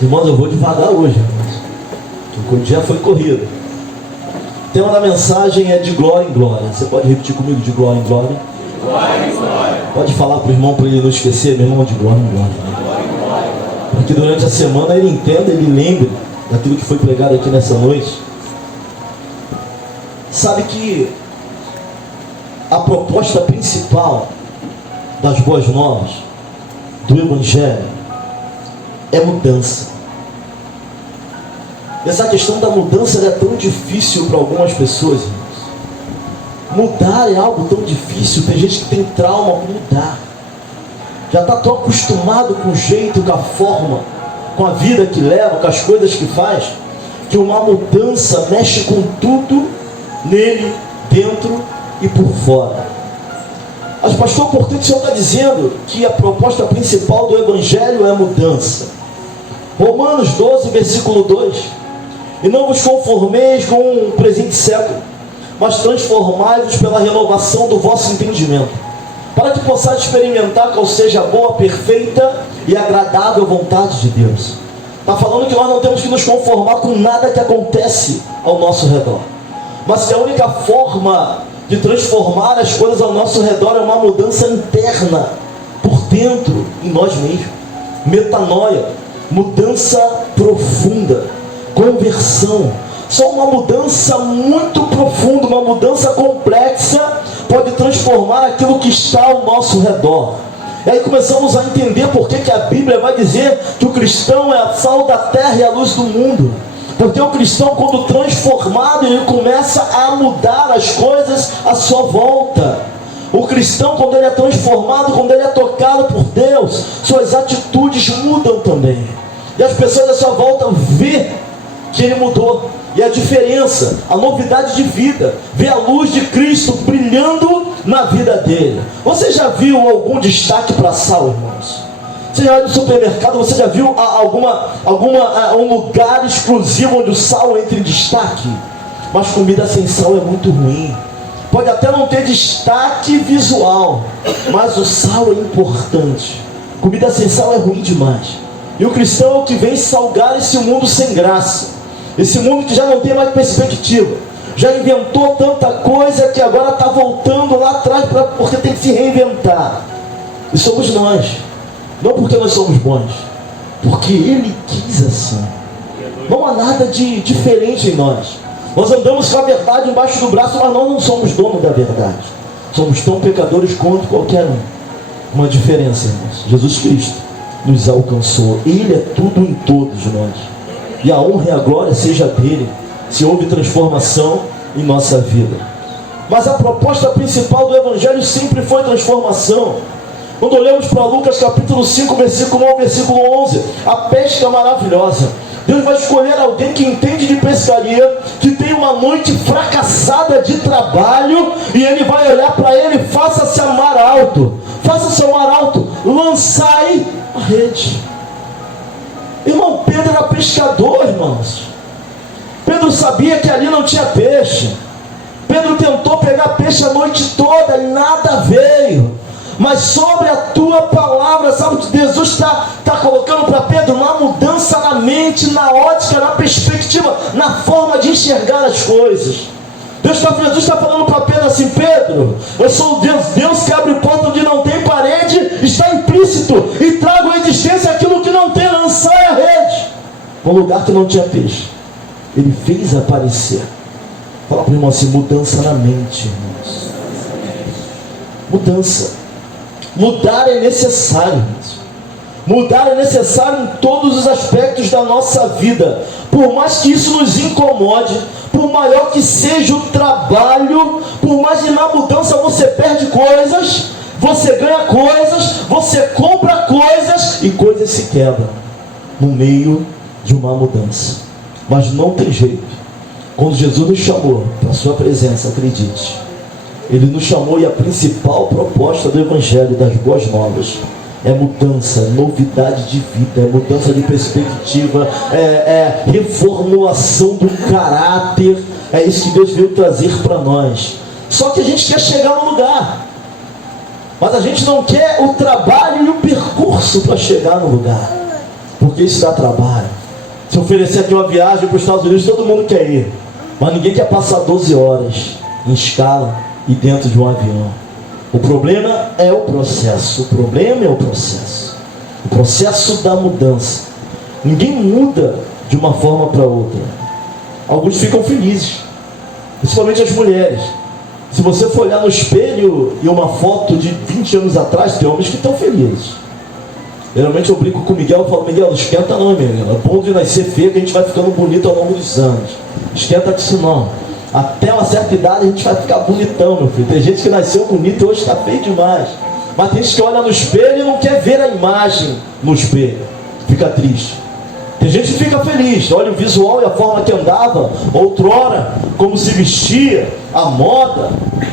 Irmãos, eu vou devagar hoje, porque o dia foi corrido. O tema da mensagem é de glória em glória. Você pode repetir comigo, de glória em glória? Glória em glória. Pode falar para o irmão, para ele não esquecer, meu irmão, de glória em glória. Para que durante a semana ele entenda, ele lembre daquilo que foi pregado aqui nessa noite. Sabe que a proposta principal das boas novas, do Evangelho, é mudança. Essa questão da mudança é tão difícil para algumas pessoas, irmãos. Mudar é algo tão difícil. Tem gente que tem trauma com mudar. Já está tão acostumado com o jeito, com a forma, com a vida que leva, com as coisas que faz, que uma mudança mexe com tudo nele, dentro e por fora. Mas pastor, por que o senhor está dizendo que a proposta principal do Evangelho é mudança? Romanos 12, versículo 2: E não vos conformeis com o presente século, mas transformai-vos pela renovação do vosso entendimento, para que possais experimentar qual seja a boa, perfeita e agradável vontade de Deus. Está falando que nós não temos que nos conformar com nada que acontece ao nosso redor, mas que a única forma de transformar as coisas ao nosso redor é uma mudança interna, por dentro, em nós mesmos. Metanoia, mudança profunda, conversão. Só uma mudança muito profunda, uma mudança complexa, pode transformar aquilo que está ao nosso redor. E aí começamos a entender por que a Bíblia vai dizer que o cristão é a sal da terra e a luz do mundo. Porque o cristão, quando transformado, ele começa a mudar as coisas à sua volta. O cristão, quando ele é transformado, quando ele é tocado por Deus, suas atitudes mudam também. E as pessoas à sua volta vê que ele mudou. E a diferença, a novidade de vida, vê a luz de Cristo brilhando na vida dele. Você já viu algum destaque para sal, irmãos? Você já vai no supermercado, você já viu um lugar exclusivo onde o sal entra em destaque? Mas comida sem sal é muito ruim. Pode até não ter destaque visual, mas o sal é importante. Comida sem sal é ruim demais. E o cristão é o que vem salgar esse mundo sem graça. Esse mundo que já não tem mais perspectiva. Já inventou tanta coisa que agora está voltando lá atrás porque tem que se reinventar. E somos nós. Não porque nós somos bons, porque Ele quis assim. Não há nada de diferente em nós. Nós andamos com a verdade embaixo do braço, mas nós não somos donos da verdade. Somos tão pecadores quanto qualquer um. Uma diferença, irmãos: Jesus Cristo nos alcançou. Ele é tudo em todos nós. E a honra e a glória seja dele, se houve transformação em nossa vida. Mas a proposta principal do Evangelho sempre foi transformação. Quando olhamos para Lucas capítulo 5, versículo 1 ao versículo 11, a pesca maravilhosa. Deus vai escolher alguém que entende de pescaria, que tem uma noite fracassada de trabalho, e Ele vai olhar para ele: faça-se a mar alto, faça-se ao mar alto, lançai a rede. Irmão, Pedro era pescador, irmãos. Pedro sabia que ali não tinha peixe. Pedro tentou pegar peixe a noite toda e nada veio. Mas sobre a tua palavra, sabe que Jesus está colocando para Pedro uma mudança na mente, na ótica, na perspectiva, na forma de enxergar as coisas. Jesus está falando para Pedro assim: Pedro, eu sou o Deus que abre porta onde não tem parede, está implícito, e trago à existência aquilo que não tem, lançai a rede. Um lugar que não tinha peixe, Ele fez aparecer. Fala para o irmão assim: mudança na mente, irmãos. Mudança. Mudar é necessário, irmãos. Mudar é necessário em todos os aspectos da nossa vida. Por mais que isso nos incomode, por maior que seja o trabalho, por mais que na mudança você perde coisas, você ganha coisas, você compra coisas e coisas se quebram no meio de uma mudança. Mas não tem jeito. Quando Jesus nos chamou para a sua presença, acredite, Ele nos chamou, e a principal proposta do Evangelho, das boas novas, é mudança, novidade de vida, é mudança de perspectiva, é reformulação do caráter. É isso que Deus veio trazer para nós. Só que a gente quer chegar no lugar, mas a gente não quer o trabalho e o percurso para chegar no lugar. Porque porque isso dá trabalho. Se oferecer aqui uma viagem para os Estados Unidos, todo mundo quer ir, mas ninguém quer passar 12 horas em escala e dentro de um avião. O problema é o processo. O problema é o processo. O processo da mudança. Ninguém muda de uma forma para outra. Alguns ficam felizes, principalmente as mulheres. Se você for olhar no espelho e uma foto de 20 anos atrás, tem homens que estão felizes. Geralmente eu brinco com o Miguel e falo: Miguel, não esquenta não, Miguel. É bom de nascer feio que a gente vai ficando bonito ao longo dos anos. Esquenta disso não. Até uma certa idade a gente vai ficar bonitão, meu filho. Tem gente que nasceu bonito e hoje está feio demais. Mas tem gente que olha no espelho e não quer ver a imagem no espelho. Fica triste. Tem gente que fica feliz, olha o visual e a forma que andava outrora, como se vestia, a moda,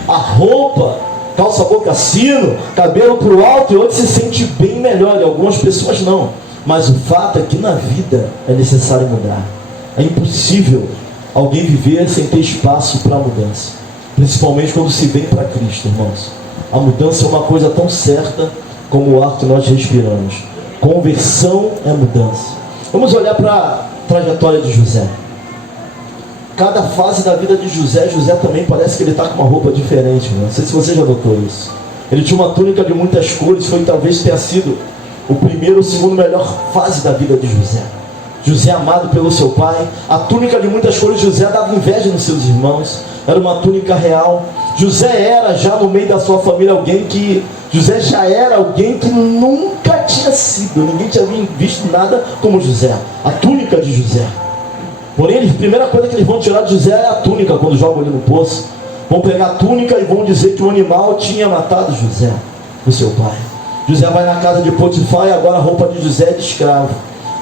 a roupa, calça boca sino, cabelo pro alto, e hoje se sente bem melhor, e algumas pessoas não. Mas o fato é que na vida é necessário mudar. É impossível alguém viver sem ter espaço para a mudança, principalmente quando se vem para Cristo, irmãos. A mudança é uma coisa tão certa como o ar que nós respiramos. Conversão é mudança. Vamos olhar para a trajetória de José. Cada fase da vida de José, José também parece que ele está com uma roupa diferente. Não sei se você já notou isso. Ele tinha uma túnica de muitas cores, talvez tenha sido o primeiro ou segundo melhor fase da vida de José. José amado pelo seu pai. A túnica de muitas cores de José dava inveja nos seus irmãos. Era uma túnica real. José era já no meio da sua família José já era alguém que nunca tinha sido. Ninguém tinha visto nada como José. A túnica de José. Porém, a primeira coisa que eles vão tirar de José é a túnica quando jogam ele no poço. Vão pegar a túnica e vão dizer que o animal tinha matado José, o seu pai. José vai na casa de Potifar e agora a roupa de José é de escravo.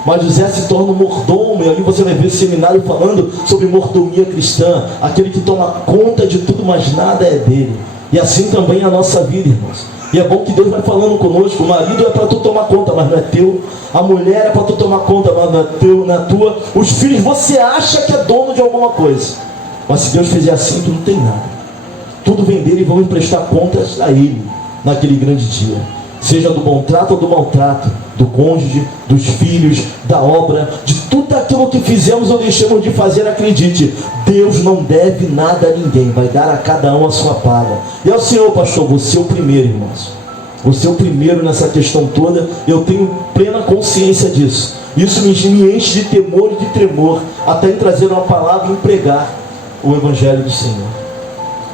Mas José se torna um mordomo, e ali você vai ver esse seminário falando sobre mordomia cristã, aquele que toma conta de tudo, mas nada é dele. E assim também é a nossa vida, irmãos. E é bom que Deus vai falando conosco. O marido é para tu tomar conta, mas não é teu. A mulher é para tu tomar conta, mas não é teu, não é tua. Os filhos, você acha que é dono de alguma coisa, mas se Deus fizer assim, tu não tem nada. Tudo vem dele e vamos prestar contas a ele naquele grande dia. Seja do bom trato ou do maltrato, do cônjuge, dos filhos, da obra, de tudo aquilo que fizemos ou deixamos de fazer. Acredite, Deus não deve nada a ninguém, vai dar a cada um a sua paga. E ao Senhor, pastor, você é o primeiro, irmãos. Você é o primeiro nessa questão toda. Eu tenho plena consciência disso. Isso me enche de temor e de tremor, até em trazer uma palavra e pregar o Evangelho do Senhor.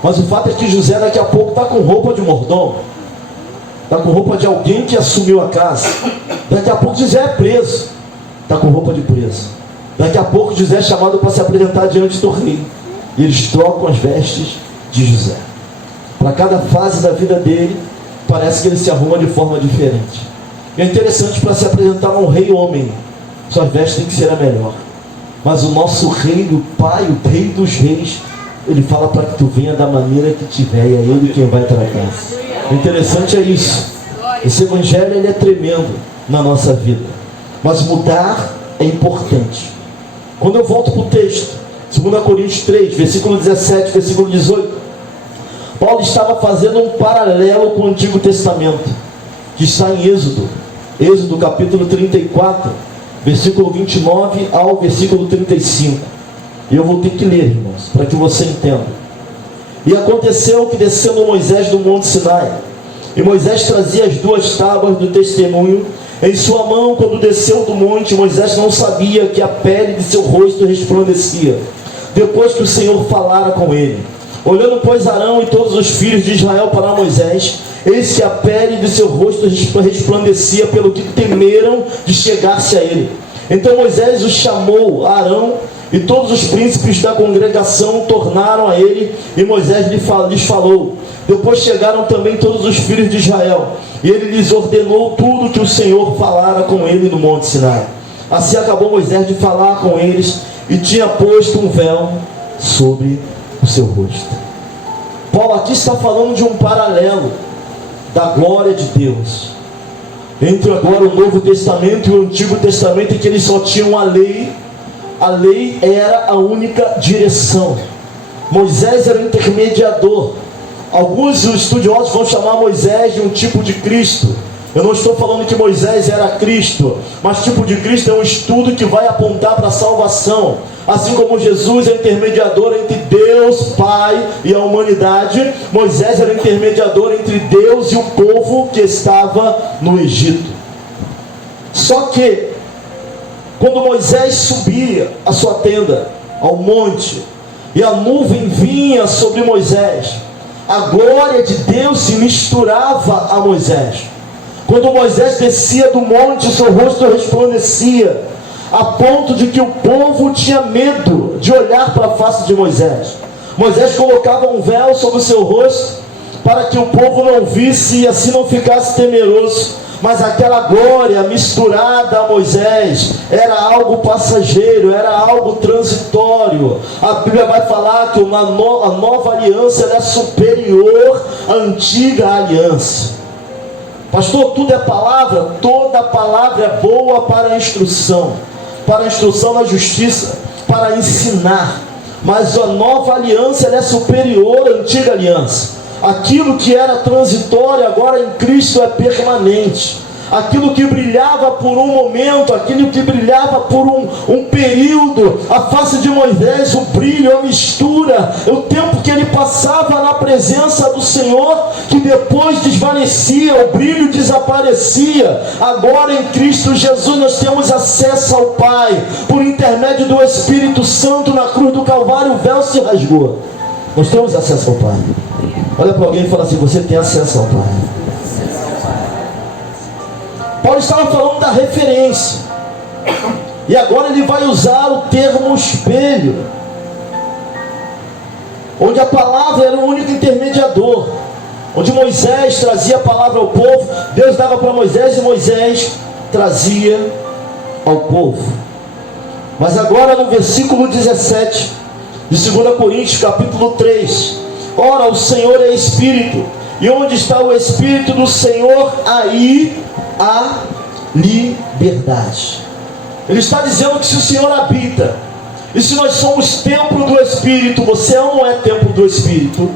Mas o fato é que José daqui a pouco está com roupa de mordomo. Está com roupa de alguém que assumiu a casa. Daqui a pouco José é preso. Está com roupa de preso. Daqui a pouco José é chamado para se apresentar diante do rei. E eles trocam as vestes de José. Para cada fase da vida dele, parece que ele se arruma de forma diferente. E é interessante, para se apresentar a um rei homem, suas vestes têm que ser a melhor. Mas o nosso rei, o pai, o rei dos reis, ele fala para que tu venha da maneira que tiver, e é ele quem vai tratar. O interessante é isso. Esse evangelho, ele é tremendo na nossa vida. Mas mudar é importante. Quando eu volto para o texto, 2 Coríntios 3, versículo 17, versículo 18, Paulo estava fazendo um paralelo com o Antigo Testamento, que está em Êxodo capítulo 34, versículo 29 ao versículo 35. E eu vou ter que ler, irmãos, para que você entenda. E aconteceu que, descendo Moisés do monte Sinai, e Moisés trazia as 2 tábuas do testemunho em sua mão, quando desceu do monte, Moisés não sabia que a pele de seu rosto resplandecia, depois que o Senhor falara com ele. Olhando, pois, Arão e todos os filhos de Israel para Moisés, eis que a pele de seu rosto resplandecia, pelo que temeram de chegar-se a ele. Então Moisés o chamou, Arão, e todos os príncipes da congregação tornaram a ele, e Moisés lhes falou. Depois chegaram também todos os filhos de Israel, e ele lhes ordenou tudo que o Senhor falara com ele no monte Sinai. Assim acabou Moisés de falar com eles, e tinha posto um véu sobre o seu rosto. Paulo aqui está falando de um paralelo da glória de Deus entre agora o Novo Testamento e o Antigo Testamento, em que eles só tinham a lei. A lei era a única direção. Moisés era o intermediador. Alguns estudiosos vão chamar Moisés de um tipo de Cristo. Eu não estou falando que Moisés era Cristo, mas tipo de Cristo é um estudo que vai apontar para a salvação. Assim como Jesus é intermediador entre Deus, Pai e a humanidade, Moisés era intermediador entre Deus e o povo que estava no Egito. Só que, quando Moisés subia a sua tenda ao monte, e a nuvem vinha sobre Moisés, a glória de Deus se misturava a Moisés. Quando Moisés descia do monte, seu rosto resplandecia, a ponto de que o povo tinha medo de olhar para a face de Moisés. Moisés colocava um véu sobre o seu rosto, para que o povo não visse e assim não ficasse temeroso. Mas aquela glória misturada a Moisés era algo passageiro, era algo transitório. A Bíblia vai falar que a nova aliança é superior à antiga aliança. Pastor, tudo é palavra? Toda palavra é boa para a instrução na justiça, para ensinar. Mas a nova aliança é superior à antiga aliança. Aquilo que era transitório agora em Cristo é permanente. Aquilo que brilhava por um momento, aquilo que brilhava por um período, a face de Moisés, o brilho, a mistura, o tempo que ele passava na presença do Senhor, que depois desvanecia, o brilho desaparecia. Agora em Cristo Jesus nós temos acesso ao Pai, por intermédio do Espírito Santo. Na cruz do Calvário o véu se rasgou, nós temos acesso ao Pai. Olha para alguém e fala assim: você tem acesso ao Pai. Paulo estava falando da referência, e agora ele vai usar o termo espelho, onde a palavra era o único intermediador, onde Moisés trazia a palavra ao povo, Deus dava para Moisés e Moisés trazia ao povo. Mas agora no versículo 17 de 2 Coríntios capítulo 3, ora, o Senhor é Espírito, e onde está o Espírito do Senhor, aí há liberdade. Ele está dizendo que se o Senhor habita, e se nós somos templo do Espírito, você não é templo do Espírito,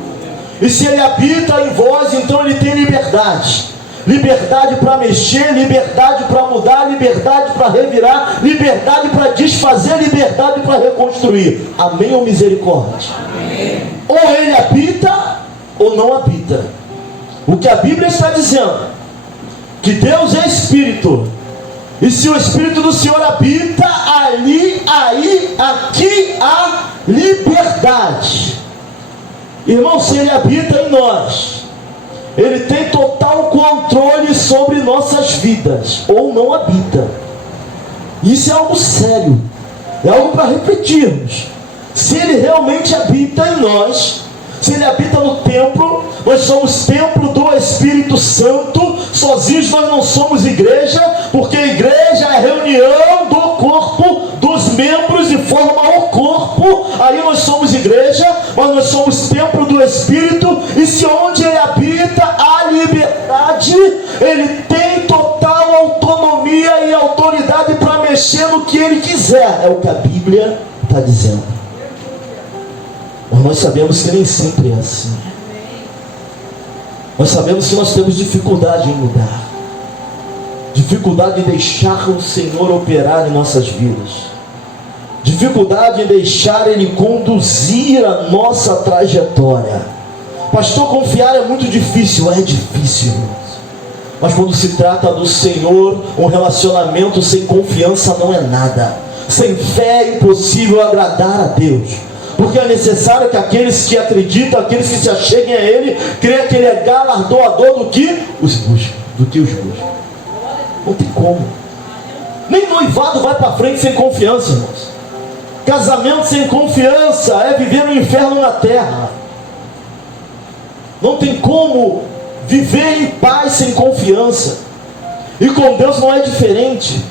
e se Ele habita em vós, então Ele tem liberdade. Liberdade para mexer, liberdade para mudar, liberdade para revirar, liberdade para desfazer, liberdade para reconstruir. Amém ou misericórdia? Amém. Ou Ele habita ou não habita. O que a Bíblia está dizendo, que Deus é Espírito, e se o Espírito do Senhor habita, aqui há liberdade. Irmão, se Ele habita em nós, Ele tem total controle sobre nossas vidas, ou não habita. Isso é algo sério, é algo para repetirmos. Se Ele realmente habita em nós, se Ele habita no templo, nós somos templo do Espírito Santo. Sozinhos nós não somos igreja, porque a igreja é a reunião do corpo, dos membros, e forma o corpo. Aí nós somos igreja, mas nós somos templo do Espírito. E se onde Ele habita há liberdade, Ele tem total autonomia e autoridade para mexer no que Ele quiser. É o que a Bíblia está dizendo. Mas nós sabemos que nem sempre é assim. Nós sabemos que nós temos dificuldade em mudar, dificuldade em deixar o Senhor operar em nossas vidas, dificuldade em deixar Ele conduzir a nossa trajetória. Pastor, confiar é muito difícil. É difícil, mas quando se trata do Senhor, um relacionamento sem confiança não é nada. Sem fé é impossível agradar a Deus, porque é necessário que aqueles que acreditam, aqueles que se acheguem a Ele, creiam que Ele é galardoador do que os buscam. Não tem como. Nem noivado vai para frente sem confiança, irmãos. Casamento sem confiança é viver no inferno na terra. Não tem como viver em paz sem confiança. E com Deus não é diferente.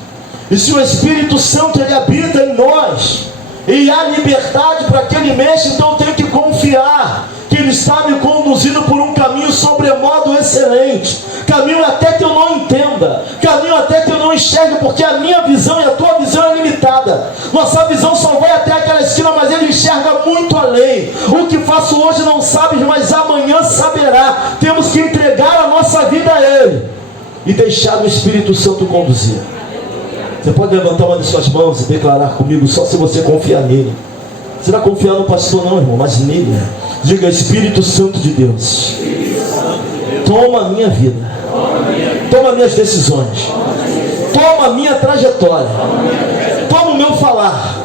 E se o Espírito Santo Ele habita em nós, e há liberdade para que Ele mexa, então eu tenho que confiar que Ele está me conduzindo por um caminho sobremodo excelente. Caminho até que eu não entenda, caminho até que eu não enxergue, porque a minha visão e a tua visão é limitada. Nossa visão só vai até aquela esquina, mas Ele enxerga muito além. O que faço hoje não sabes, mas amanhã saberá. Temos que entregar a nossa vida a Ele. e deixar o Espírito Santo conduzir. Você pode levantar uma de suas mãos e declarar comigo, só se você confiar nele. Você não vai confiar no pastor não, irmão, mas nele. Diga: Espírito Santo de Deus, toma a minha vida, toma minhas decisões, toma a minha trajetória, toma o meu falar,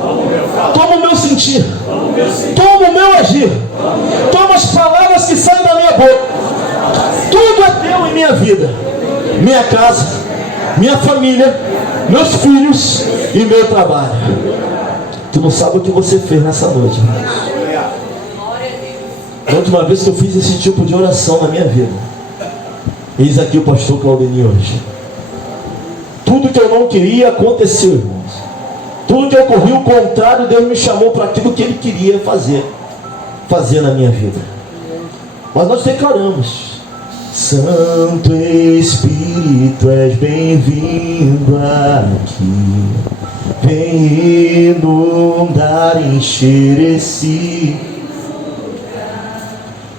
toma o meu sentir, toma o meu agir, toma as palavras que saem da minha boca. Tudo é teu em minha vida, minha casa, minha família, meus filhos e meu trabalho. Tu não sabe o que você fez nessa noite, irmãos. A última vez que eu fiz esse tipo de oração na minha vida, eis aqui o pastor Claudenir hoje. Tudo que eu não queria aconteceu, irmãos. Tudo que ocorreu o contrário, Deus me chamou para aquilo que Ele queria fazer na minha vida. Mas nós declaramos: Santo Espírito, és bem-vindo aqui. Vem inundar, encher esse.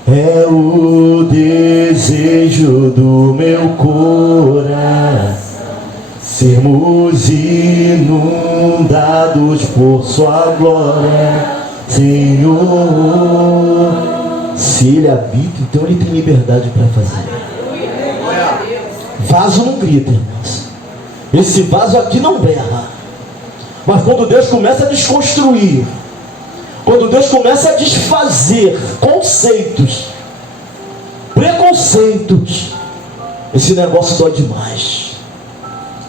É o desejo do meu coração, sermos inundados por sua glória, Senhor. Se Ele habita, então Ele tem liberdade para fazer. Vaso não grita, irmãos. Esse vaso aqui não berra. Mas quando Deus começa a desconstruir, quando Deus começa a desfazer conceitos, preconceitos, esse negócio dói demais.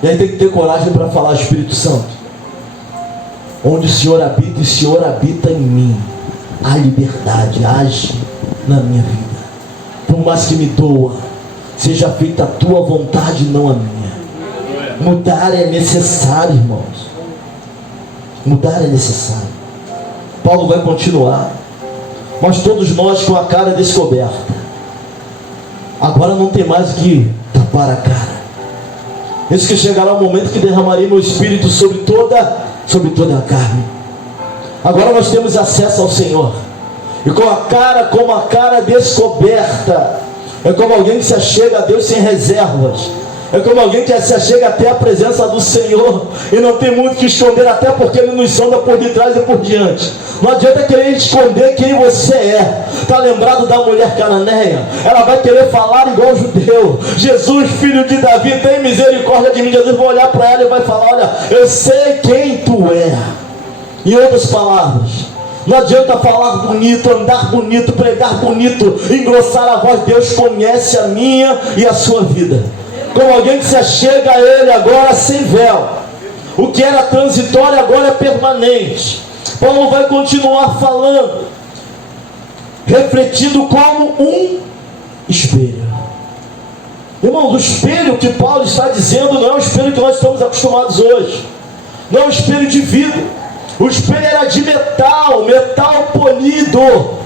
E aí tem que ter coragem para falar: Espírito Santo, onde o Senhor habita e o Senhor habita em mim, há liberdade, age na minha vida. Por mais que me doa, seja feita a tua vontade, não a minha. Mudar é necessário, irmãos. Mudar é necessário. Paulo vai continuar. Mas todos nós com a cara descoberta, agora não tem mais o que tapar a cara. Isso que chegará o momento que derramarei meu Espírito sobre toda a carne. Agora nós temos acesso ao Senhor. E com a cara descoberta, é como alguém que se achega a Deus sem reservas. É como alguém que se achega até a presença do Senhor e não tem muito que esconder, até porque Ele nos sonda por detrás e por diante. Não adianta querer esconder quem você é. Está lembrado da mulher cananeia? Ela vai querer falar igual judeu: Jesus, filho de Davi, tem misericórdia de mim. Jesus vai olhar para ela e vai falar: olha, eu sei quem tu é. Em outras palavras, não adianta falar bonito, andar bonito, pregar bonito, engrossar a voz. Deus conhece a minha e a sua vida. Como alguém que se achega a Ele agora sem véu. O que era transitório agora é permanente. Paulo vai continuar falando, refletido como um espelho. Irmãos, o espelho que Paulo está dizendo não é o espelho que nós estamos acostumados hoje. Não é um espelho de vidro. O espelho era de metal polido.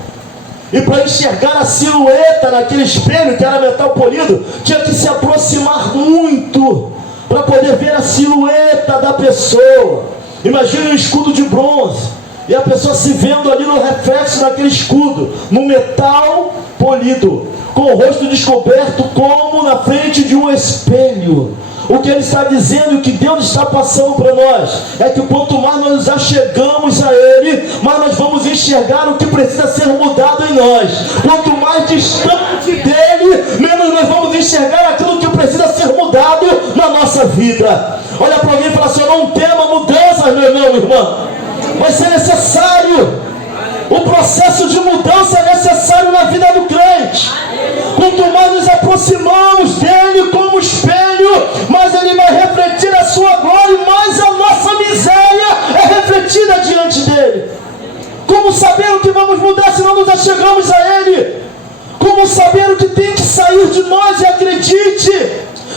E para enxergar a silhueta naquele espelho, que era metal polido, tinha que se aproximar muito para poder ver a silhueta da pessoa. Imagine um escudo de bronze e a pessoa se vendo ali no reflexo daquele escudo, no metal polido, com o rosto descoberto como na frente de um espelho. O que ele está dizendo, o que Deus está passando para nós, é que quanto mais nós nos achegamos a Ele, mais nós vamos enxergar o que precisa ser mudado em nós. Quanto mais distante dEle, menos nós vamos enxergar aquilo que precisa ser mudado na nossa vida. Olha para alguém e fala assim: eu não tema mudanças, meu irmão. Vai ser necessário. O processo de mudança é necessário na vida do crente. Quanto mais nos aproximamos dele como espelho, mais ele vai refletir a sua glória e mais a nossa miséria é refletida diante dele. Como saber o que vamos mudar se não nos achegamos a ele? Como saber o que tem que sair de nós? E acredite,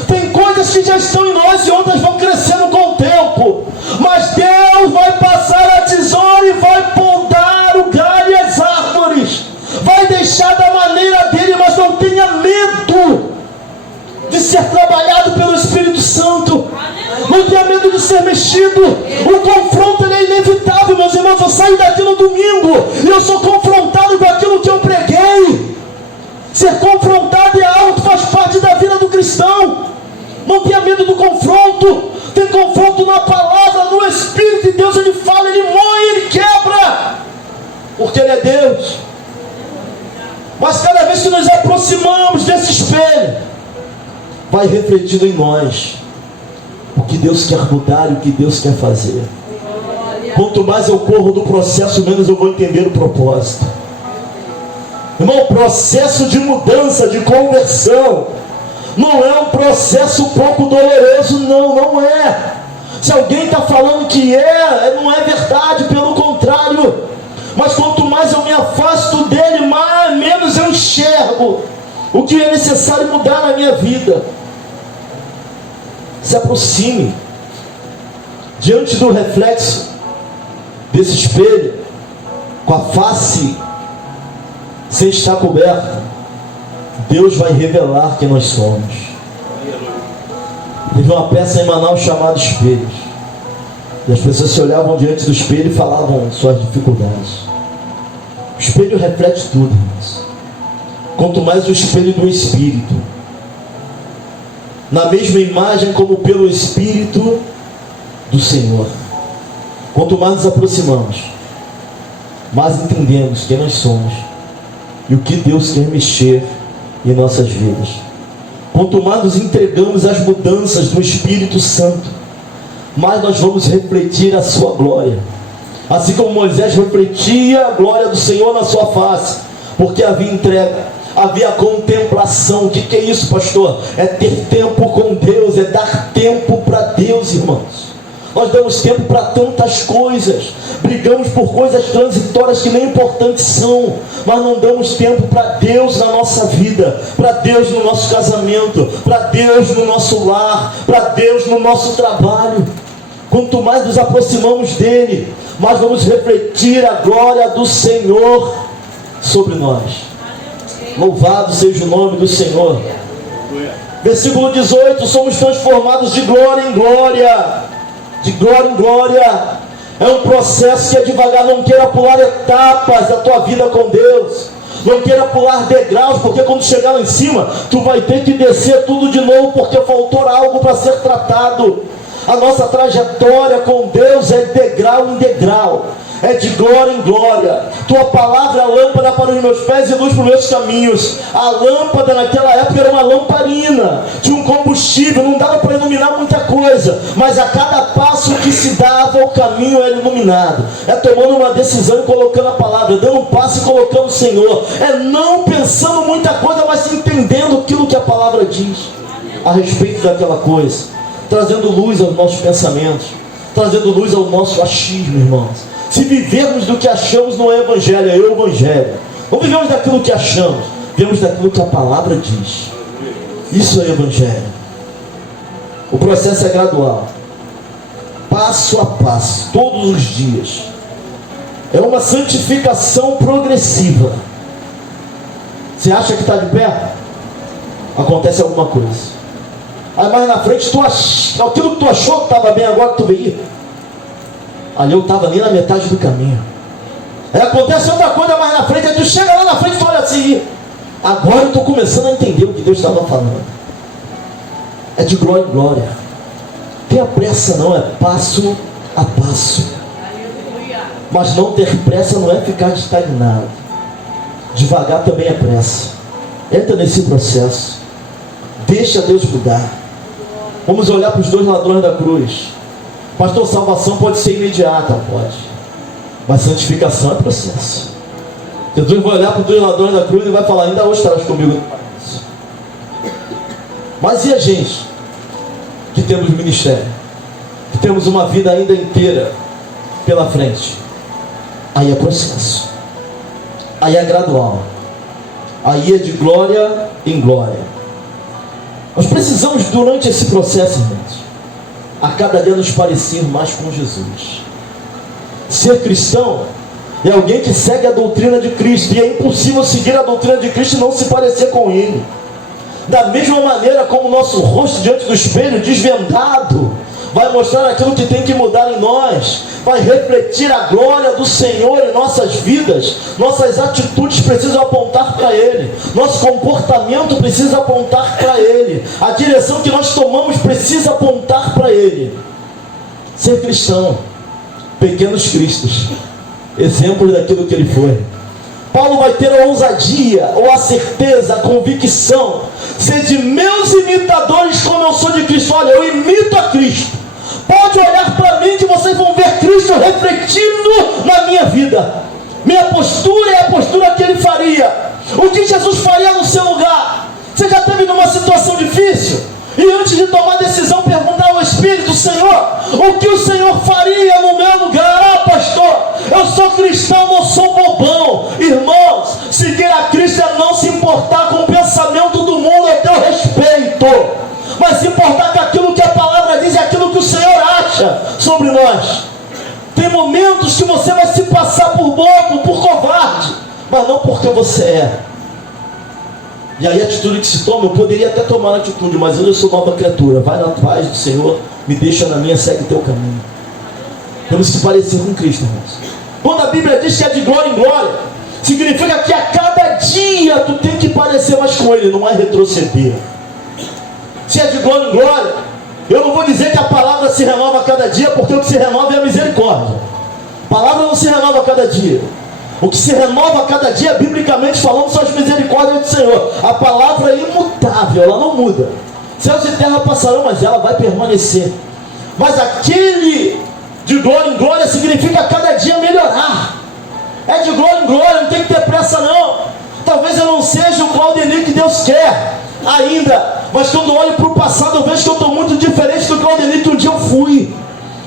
tem coisas que já estão em nós e outras vão crescendo com o tempo. Mas Deus vai passar a tesoura e vai podar o galho e as árvores. Vai deixar da maneira dele, mas não tenha medo de ser trabalhado pelo Espírito Santo. Não tenha medo de ser mexido. O confronto é inevitável, meus irmãos. Eu saio daqui no domingo e eu sou confrontado com aquilo que eu preguei. Ser confrontado é algo que faz parte da vida do cristão. vai refletindo em nós o que Deus quer mudar e o que Deus quer fazer. Quanto mais eu corro do processo, menos eu vou entender o propósito. Irmão, o processo de mudança, de conversão, não é um processo pouco doloroso, não é. Se alguém está falando que não é verdade, pelo contrário. Mas quanto mais eu me afasto dele, menos eu enxergo o que é necessário mudar na minha vida. Se aproxime diante do reflexo desse espelho, com a face sem estar coberta. Deus vai revelar quem nós somos. Teve uma peça em Manaus chamada Espelhos, e as pessoas se olhavam diante do espelho e falavam suas dificuldades. O espelho reflete tudo, irmãos. Quanto mais o espelho do Espírito, na mesma imagem como pelo Espírito do Senhor. Quanto mais nos aproximamos, mais entendemos quem nós somos e o que Deus quer mexer em nossas vidas. Quanto mais nos entregamos às mudanças do Espírito Santo, mais nós vamos refletir a sua glória. Assim como Moisés refletia a glória do Senhor na sua face, porque havia entrega, havia contemplação. O que é isso, pastor? É ter tempo com Deus, é dar tempo para Deus, irmãos. Nós damos tempo para tantas coisas, brigamos por coisas transitórias que nem importantes são, mas não damos tempo para Deus na nossa vida, para Deus no nosso casamento, para Deus no nosso lar, para Deus no nosso trabalho. Quanto mais nos aproximamos dele, mais vamos refletir a glória do Senhor sobre nós. Louvado seja o nome do Senhor. Versículo 18: somos transformados de glória em glória. De glória em glória. É um processo que é devagar. Não queira pular etapas da tua vida com Deus. Não queira pular degraus, porque quando chegar lá em cima, tu vai ter que descer tudo de novo, porque faltou algo para ser tratado. A nossa trajetória com Deus é degrau em degrau, é de glória em glória. Tua palavra é lâmpada para os meus pés e luz para os meus caminhos. A lâmpada naquela época era uma lamparina, tinha um combustível, não dava para iluminar muita coisa, mas a cada passo que se dava, o caminho era iluminado. É tomando uma decisão e colocando a palavra, dando um passo e colocando o Senhor. É não pensando muita coisa, mas entendendo aquilo que a palavra diz a respeito daquela coisa, trazendo luz aos nossos pensamentos, trazendo luz ao nosso achismo, irmãos. Se vivermos do que achamos, não é evangelho, é o evangelho. Não vivemos daquilo que achamos, vivemos daquilo que a palavra diz. Isso é evangelho. O processo é gradual, passo a passo, todos os dias. É uma santificação progressiva. Você acha que está de pé? Acontece alguma coisa. Aí mais na frente, aquilo que tu achou que estava bem, agora que tu veio, ali eu estava nem na metade do caminho. Aí acontece outra coisa mais na frente, aí tu chega lá na frente e tu olha assim, agora eu estou começando a entender o que Deus estava falando. É de glória em glória. Tenha pressa não, é passo a passo. Mas não ter pressa não é ficar estagnado. Devagar também é pressa. Entra nesse processo. Deixa Deus mudar. Vamos olhar para os dois ladrões da cruz. Pastor, salvação pode ser imediata, pode, mas santificação é processo. Jesus vai olhar para os dois ladrões da cruz e vai falar: ainda hoje estarás comigo no paraíso. Mas e a gente que temos ministério, que temos uma vida ainda inteira pela frente? Aí é processo, aí é gradual, aí é de glória em glória. Nós precisamos, durante esse processo, irmãos, a cada dia nos parecer mais com Jesus. Ser cristão é alguém que segue a doutrina de Cristo, e é impossível seguir a doutrina de Cristo e não se parecer com Ele. Da mesma maneira como o nosso rosto diante do espelho, desvendado, vai mostrar aquilo que tem que mudar em nós, vai refletir a glória do Senhor em nossas vidas. Nossas atitudes precisam apontar para Ele, nosso comportamento precisa apontar para Ele, a direção que nós tomamos precisa apontar para Ele. Ser cristão, pequenos cristos, exemplos daquilo que ele foi. Paulo vai ter a ousadia, ou a certeza, a convicção: sede meus e imitadores como eu sou de Cristo. Olha, eu imito a Cristo. Pode olhar para mim que vocês vão ver Cristo refletindo na minha vida. Minha postura é a postura que Ele faria. O que Jesus faria no seu lugar? Você já esteve numa situação difícil? E antes de tomar decisão, perguntar ao Espírito: Senhor, o que o Senhor faria no meu lugar? Ah, pastor, eu sou cristão, não sou bobão. Irmãos, seguir a Cristo é não se importar com o pensamento do mundo a teu respeito, mas se importar com aquilo que a palavra diz e aquilo que o Senhor acha sobre nós. Tem momentos que você vai se passar por bobo, por covarde, mas não porque você é. E aí a atitude que se toma, eu poderia até tomar a atitude, mas eu sou nova criatura. Vai na paz do Senhor, me deixa na minha, segue teu caminho. Temos que parecer com Cristo, irmãos. Quando a Bíblia diz que é de glória em glória, significa que a cada dia tu tem que parecer mais com Ele, não é retroceder. Se é de glória em glória, eu não vou dizer que a palavra se renova a cada dia, porque o que se renova é a misericórdia. A palavra não se renova a cada dia. O que se renova a cada dia, biblicamente falando, são as misericórdias do Senhor. A palavra é imutável, ela não muda. Céus e terra passarão, mas ela vai permanecer. Mas aquele de glória em glória significa a cada dia melhorar. É de glória em glória, não tem que ter pressa não. Talvez eu não seja o Claudenir que Deus quer ainda, mas quando eu olho para o passado, eu vejo que eu estou muito diferente do Claudenir que um dia eu fui.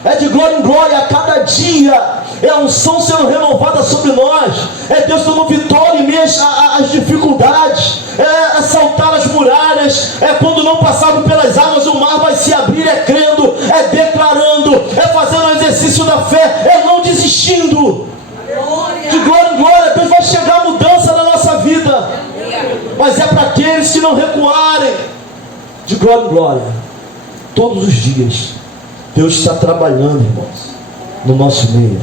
É de glória em glória, a cada dia é a unção sendo renovada sobre nós, é Deus dando vitória em meio às dificuldades, é saltar as muralhas, é quando não passado pelas águas o mar vai se abrir, é crendo, é declarando, é fazendo o exercício da fé, é não desistindo. De glória em glória, Deus vai chegar a mudança na nossa vida, mas é para aqueles que não recuarem. De glória em glória, todos os dias Deus está trabalhando, irmãos, no nosso meio.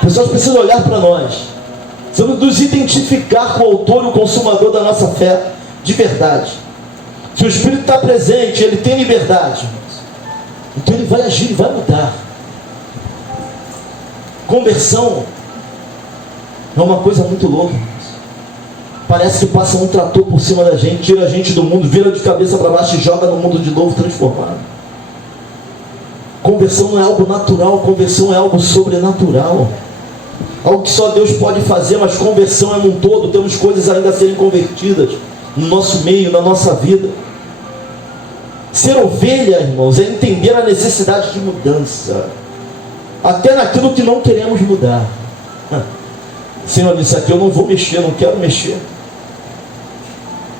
Pessoas precisam olhar para nós, precisamos nos identificar com o autor e o consumador da nossa fé de verdade. Se o Espírito está presente, ele tem liberdade, então ele vai agir e vai mudar. Conversão é uma coisa muito louca. Parece que passa um trator por cima da gente, tira a gente do mundo, vira de cabeça para baixo e joga no mundo de novo transformado. Conversão não é algo natural, conversão é algo sobrenatural. Algo que só Deus pode fazer, mas conversão é num todo. Temos coisas ainda a serem convertidas no nosso meio, na nossa vida. Ser ovelha, irmãos, é entender a necessidade de mudança, até naquilo que não queremos mudar. Senhor, isso aqui eu não vou mexer, não quero mexer.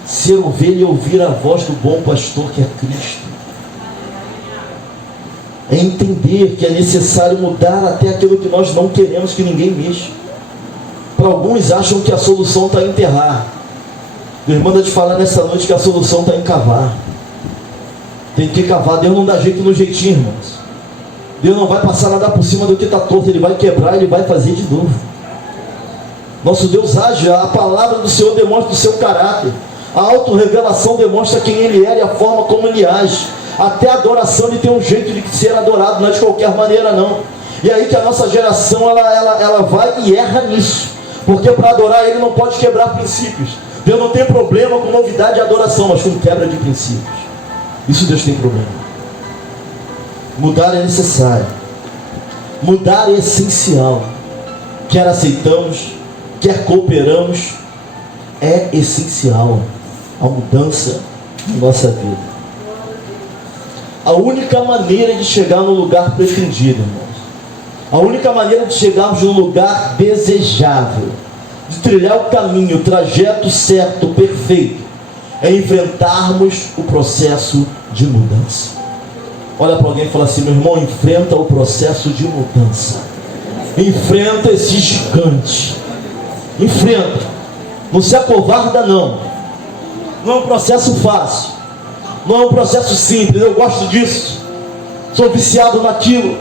Ser ovelha é ouvir a voz do bom pastor que é Cristo. É entender que é necessário mudar até aquilo que nós não queremos que ninguém mexa. Para alguns acham que a solução está em enterrar. Deus manda te falar nessa noite que a solução está em cavar. Tem que cavar. Deus não dá jeito no jeitinho, irmãos. Deus não vai passar nada por cima do que está torto. Ele vai quebrar, Ele vai fazer de novo. Nosso Deus age. A palavra do Senhor demonstra o seu caráter. A autorrevelação demonstra quem Ele é e a forma como Ele age. Até a adoração Ele tem um jeito de ser adorado, não é de qualquer maneira não. E aí que a nossa geração ela vai e erra nisso, porque para adorar Ele não pode quebrar princípios. Deus não tem problema com novidade de adoração, mas com quebra de princípios. Isso Deus tem problema. Mudar é necessário, mudar é essencial. Quer aceitamos, quer cooperamos, é essencial a mudança na nossa vida. A única maneira de chegar no lugar pretendido, irmãos, a única maneira de chegarmos no lugar desejável, de trilhar o caminho, o trajeto certo, perfeito, é enfrentarmos o processo de mudança. Olha para alguém e fala assim: meu irmão, enfrenta o processo de mudança. Enfrenta esse gigante. Enfrenta. Não se acovarda não. Não é um processo fácil. Não é um processo simples. Eu gosto disso. Sou viciado naquilo.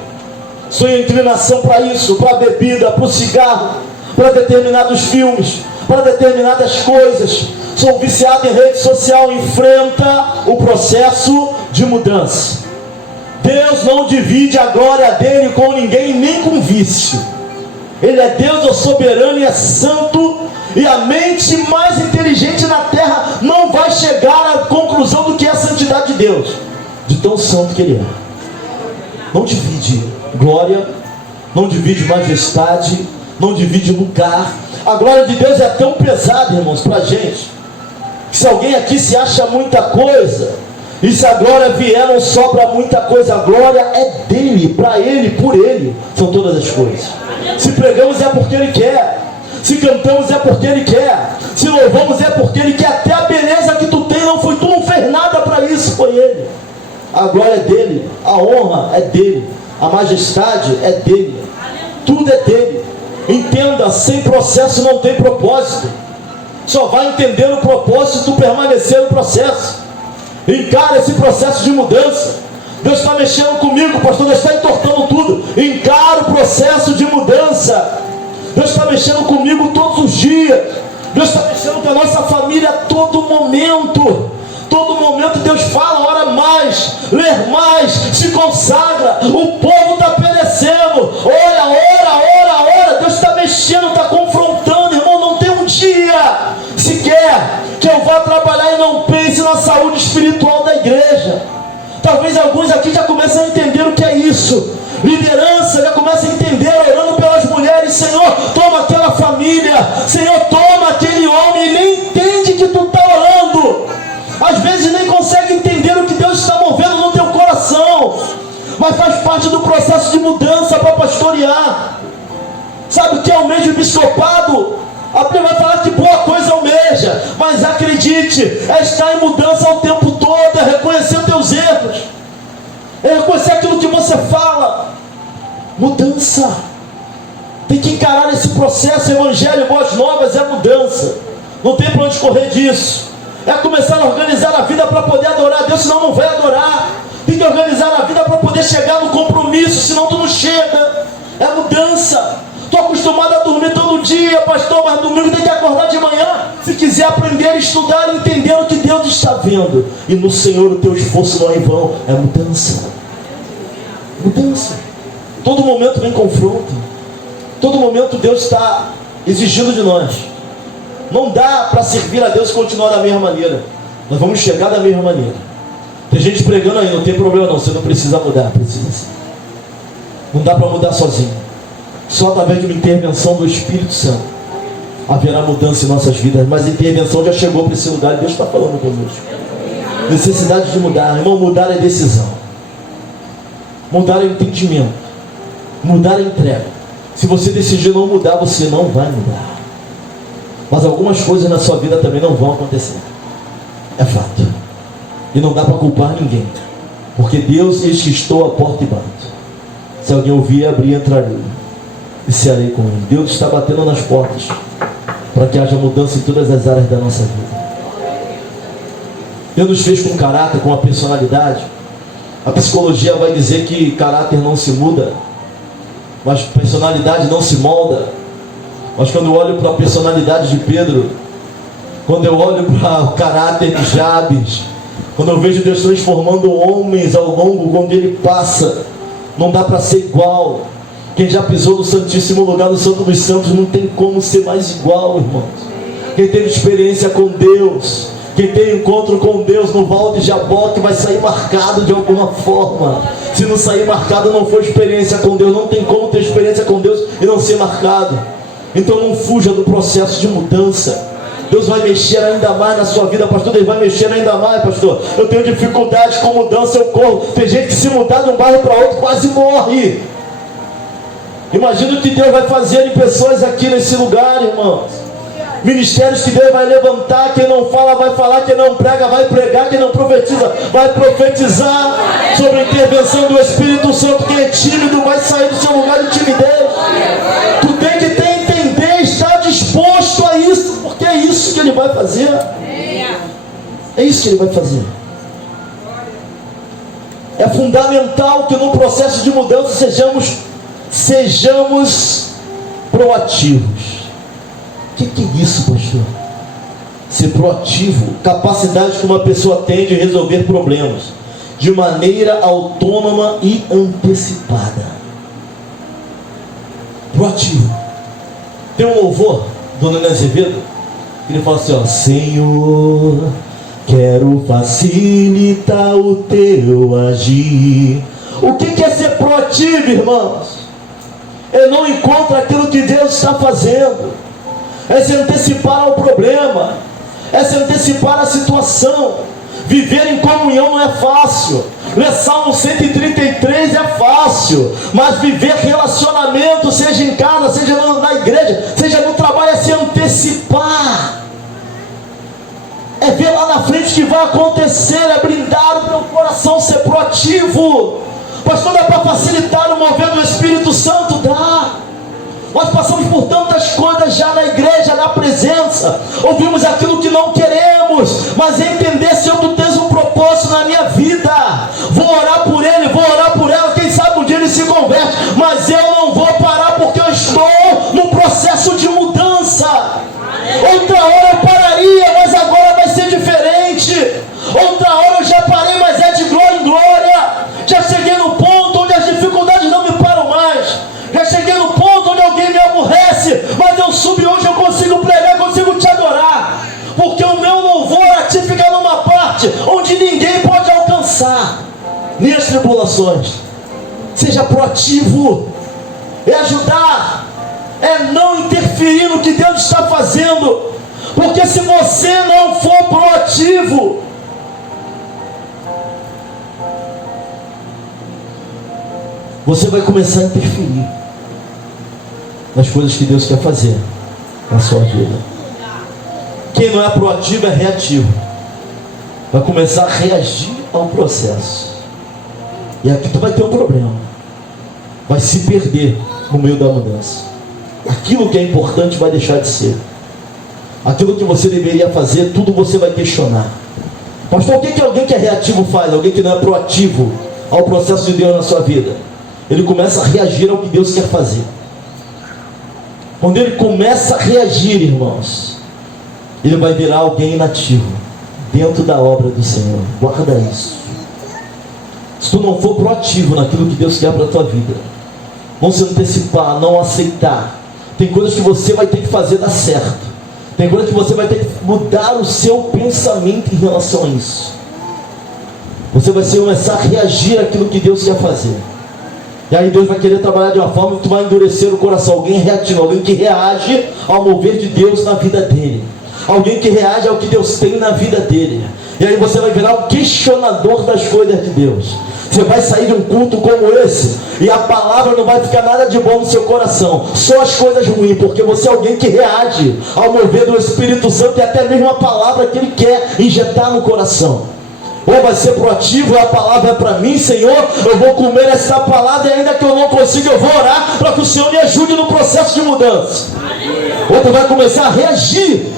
Sou em inclinação para isso, para a bebida, para o cigarro, para determinados filmes, para determinadas coisas. Sou viciado em rede social. Enfrenta o processo de mudança. Deus não divide a glória dele com ninguém, nem com vício. Ele é Deus, é soberano e é santo. E a mente mais inteligente na terra não vai chegar à conclusão do que é Deus, de tão santo que Ele é. Não divide glória, não divide majestade, não divide lugar. A glória de Deus é tão pesada, irmãos, para a gente, que se alguém aqui se acha muita coisa, e se a glória vier, não sobra muita coisa. A glória é dele, para ele, por ele, são todas as coisas. Se pregamos é porque Ele quer, se cantamos é porque Ele quer, se louvamos é porque Ele quer. Até a beleza que tu tem não foi tu, não fez nada para isso, foi Ele. A glória é dele, a honra é dele, a majestade é dele, tudo é dele. Entenda, sem processo não tem propósito. Só vai entender o propósito se tu permanecer no processo. Encara esse processo de mudança. Deus está mexendo comigo, pastor, Deus está entortando tudo. Encara o processo de mudança. Deus está mexendo comigo todos os dias. Deus está mexendo com a nossa família a todo momento. Todo momento Deus fala, ora mais, ler mais, se consagra. O povo está perecendo. Ora. Deus está mexendo, está confrontando, irmão. Não tem um dia sequer que eu vá trabalhar e não pense na saúde espiritual da igreja. Talvez alguns aqui já comecem a entender o que é isso. Liderança já começa a entender, orando pelas mulheres. Senhor, toma aquela família. Senhor, toma aquele homem. E nem entende que tu está orando. Às vezes nem consegue entender o que Deus está movendo no teu coração. Mas faz parte do processo de mudança para pastorear. Sabe o que é o mesmo episcopado? A Bíblia vai falar que boa coisa almeja, mas acredite, é estar em mudança o tempo todo, é reconhecer teus erros, é reconhecer aquilo que você fala. Mudança. Tem que encarar esse processo. Evangelho, boas novas é mudança. Não tem para onde correr disso. É começar a organizar a vida para poder adorar a Deus, senão não vai adorar. Tem que organizar a vida para poder chegar no compromisso, senão tu não chega. É mudança. Estou acostumado a dormir todo dia, pastor, mas domingo tem que acordar de manhã. Se quiser aprender, estudar, entender o que Deus está vendo. E no Senhor o teu esforço não é em vão. É mudança. Mudança. Todo momento vem confronto. Todo momento Deus está exigindo de nós. Não dá para servir a Deus e continuar da mesma maneira. Nós vamos chegar da mesma maneira. Tem gente pregando aí, não tem problema não. Você não precisa mudar, precisa sim. Não dá para mudar sozinho. Só através de uma intervenção do Espírito Santo haverá mudança em nossas vidas. Mas a intervenção já chegou para esse lugar e Deus está falando conosco. Necessidade de mudar, irmão. Mudar é decisão, mudar é entendimento, mudar é entrega. Se você decidir não mudar, você não vai mudar. Mas algumas coisas na sua vida também não vão acontecer. É fato. E não dá para culpar ninguém, porque Deus, eis que estou à porta e bato. Se alguém ouvir, abrir, entrarei e cearei com ele. Deus está batendo nas portas para que haja mudança em todas as áreas da nossa vida. Deus nos fez com caráter, com a personalidade. A psicologia vai dizer que caráter não se muda, mas personalidade não se molda. Mas quando eu olho para a personalidade de Pedro, quando eu olho para o caráter de Jabes, quando eu vejo Deus transformando homens ao longo, quando Ele passa, não dá para ser igual. Quem já pisou no Santíssimo Lugar, no Santo dos Santos, não tem como ser mais igual, irmãos. Quem teve experiência com Deus, quem tem encontro com Deus no Val de Jaboque, vai sair marcado de alguma forma. Se não sair marcado, não for experiência com Deus. Não tem como ter experiência com Deus e não ser marcado. Então não fuja do processo de mudança. Deus vai mexer ainda mais na sua vida, pastor. Deus vai mexer ainda mais, pastor. Eu tenho dificuldade com mudança, eu corro. Tem gente que se mudar de um bairro para outro quase morre. Imagina o que Deus vai fazer em pessoas aqui nesse lugar, irmãos. Ministérios que Deus vai levantar. Quem não fala vai falar, quem não prega vai pregar, quem não profetiza vai profetizar sobre a intervenção do Espírito Santo. Quem é tímido vai sair do seu lugar de timidez. Tu tem que entender, estar disposto a isso, porque é isso que Ele vai fazer. É isso que Ele vai fazer. É fundamental que no processo de mudança sejamos proativos. O que é isso, pastor? Ser proativo, capacidade que uma pessoa tem de resolver problemas de maneira autônoma e antecipada. Proativo. Tem um louvor do Nene Azevedo, que ele fala assim, ó: Senhor, Quero facilitar o teu agir. O que é ser proativo, irmãos? É não encontrar aquilo que Deus está fazendo. É se antecipar ao problema. É se antecipar à situação. Viver em comunhão não é fácil. Ler Salmo 133 é fácil. Mas viver relacionamento, seja em casa, seja na igreja, seja no trabalho, é se antecipar. É ver lá na frente o que vai acontecer. É blindar o meu coração, ser proativo. Pastor, dá para facilitar o mover do Espírito Santo? Dá. Nós passamos por tantas coisas já na igreja, na presença. Ouvimos aquilo que não queremos, mas entender, Senhor, tu tens um propósito na minha vida. Vou orar por ele, vou orar por ela. Quem sabe um dia ele se converte, mas eu não vou parar, porque eu estou num processo de mudança. Outra hora eu pararia, mas agora vai ser diferente. Outra hora eu já parei, mas é de glória em glória. Já cheguei no ponto onde as dificuldades não me param mais. Já cheguei no ponto onde alguém me aborrece, mas eu subo e hoje eu consigo pregar, consigo te adorar. Porque o meu louvor a ti fica numa parte onde ninguém pode alcançar. Nem as tribulações. Seja proativo. É ajudar. É não interferir no que Deus está fazendo. Porque se você não for proativo, você vai começar a interferir nas coisas que Deus quer fazer na sua vida. Quem não é proativo é reativo. Vai começar a reagir ao processo. E aqui tu vai ter um problema. Vai se perder no meio da mudança. Aquilo que é importante vai deixar de ser. Aquilo que você deveria fazer, tudo você vai questionar. Pastor, o que alguém que é reativo faz? Alguém que não é proativo ao processo de Deus na sua vida? Ele começa a reagir ao que Deus quer fazer. Quando ele começa a reagir, irmãos, ele vai virar alguém inativo dentro da obra do Senhor. Guarda isso. Se tu não for proativo naquilo que Deus quer para a tua vida, não se antecipar, não aceitar, tem coisas que você vai ter que fazer dar certo. Tem coisas que você vai ter que mudar o seu pensamento em relação a isso. Você vai começar a reagir àquilo que Deus quer fazer. E aí Deus vai querer trabalhar de uma forma que tu vai endurecer o coração. Alguém reativo, alguém que reage ao mover de Deus na vida dele. Alguém que reage ao que Deus tem na vida dele. E aí você vai virar um questionador das coisas de Deus. Você vai sair de um culto como esse e a palavra não vai ficar nada de bom no seu coração. Só as coisas ruins, porque você é alguém que reage ao mover do Espírito Santo e até mesmo a palavra que ele quer injetar no coração. Ou vai ser proativo, a palavra é para mim, Senhor, eu vou comer essa palavra e ainda que eu não consiga, eu vou orar para que o Senhor me ajude no processo de mudança. Ou tu vai começar a reagir.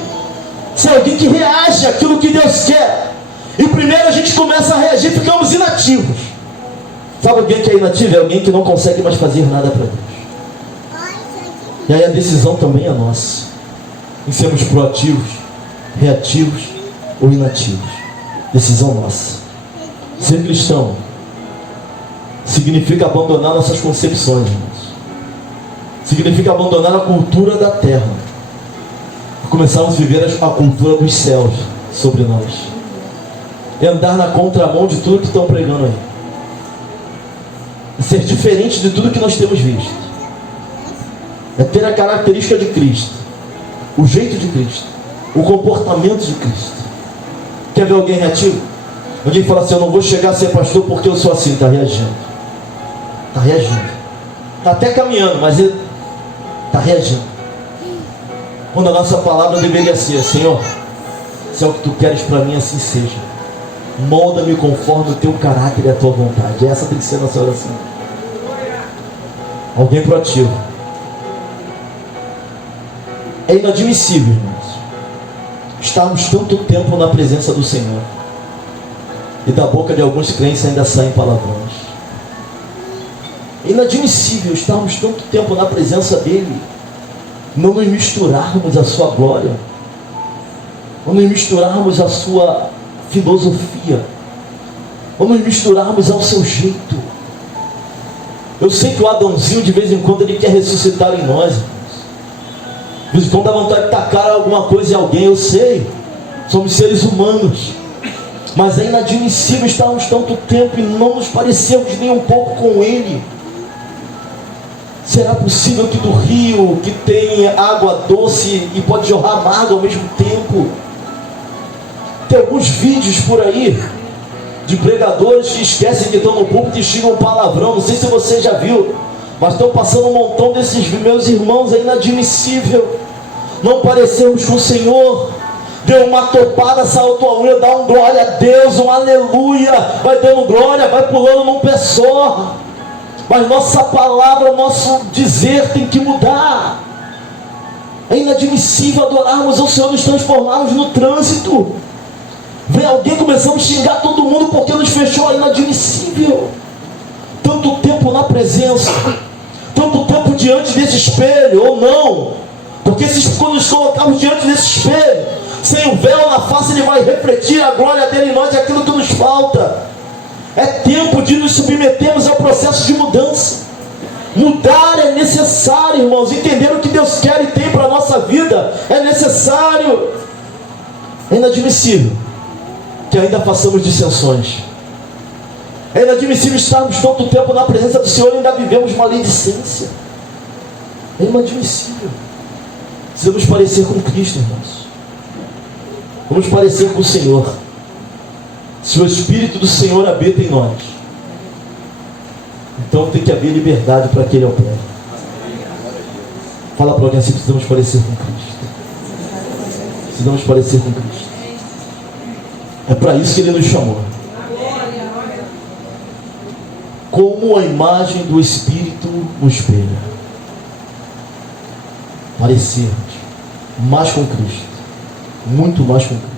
Ser alguém que reage àquilo que Deus quer. E primeiro a gente começa a reagir, ficamos inativos. Sabe alguém que é inativo? É alguém que não consegue mais fazer nada para Deus. E aí a decisão também é nossa, em sermos proativos, reativos ou inativos. Decisão nossa. Ser cristão significa abandonar nossas concepções, irmãos. Significa abandonar a cultura da terra e começarmos a viver a cultura dos céus sobre nós. E andar na contramão de tudo que estão pregando aí. É ser diferente de tudo que nós temos visto. É ter a característica de Cristo, o jeito de Cristo, o comportamento de Cristo. Quer ver alguém reativo? Alguém fala assim, eu não vou chegar a ser pastor porque eu sou assim. Está reagindo. Está reagindo. Está até caminhando, mas ele está reagindo. Quando a nossa palavra deveria ser, Senhor, se é o que tu queres para mim, assim seja. Molda-me conforme o teu caráter e a tua vontade. Essa tem que ser a nossa oração. Alguém proativo. É inadmissível, irmãos, estarmos tanto tempo na presença do Senhor e da boca de alguns crentes ainda saem palavrões. É inadmissível estarmos tanto tempo na presença dele, não nos misturarmos à sua glória, não nos misturarmos à sua filosofia, não nos misturarmos ao seu jeito. Eu sei que o Adãozinho de vez em quando ele quer ressuscitar em nós. De vez em quando dá vontade de tacar alguma coisa em alguém, eu sei. Somos seres humanos. Mas é inadmissível estarmos tanto tempo e não nos parecermos nem um pouco com Ele. Será possível que do rio que tem água doce e pode jorrar amarga ao mesmo tempo? Tem alguns vídeos por aí de pregadores que esquecem que estão no púlpito e xingam palavrão. Não sei se você já viu, mas estão passando um montão desses meus irmãos. É inadmissível não parecermos com o Senhor. Deu uma topada, saiu tua unha, dá um glória a Deus, um aleluia, vai dando glória, vai pulando num pé só. Mas nossa palavra, nosso dizer tem que mudar. É inadmissível adorarmos ao Senhor, nos transformarmos no trânsito. Vem alguém, começamos a xingar todo mundo porque nos fechou. É inadmissível. Tanto tempo na presença, tanto tempo diante desse espelho, ou não. Porque quando nos colocamos diante desse espelho, sem o véu na face, ele vai refletir a glória dele em nós e aquilo que nos falta. É tempo de nos submetermos ao processo de mudança. Mudar é necessário, irmãos. Entender o que Deus quer e tem para a nossa vida é necessário. É inadmissível que ainda façamos dissensões. É inadmissível estarmos tanto tempo na presença do Senhor e ainda vivemos maledicência. É inadmissível. Precisamos parecer com Cristo, irmãos. Vamos parecer com o Senhor. Se o Espírito do Senhor habita em nós, então tem que haver liberdade para que Ele opere. Fala para alguém assim: precisamos parecer com Cristo. Precisamos parecer com Cristo. É para isso que Ele nos chamou. Como a imagem do Espírito no espelho. Parecermos mais com Cristo. Muito mais com Cristo.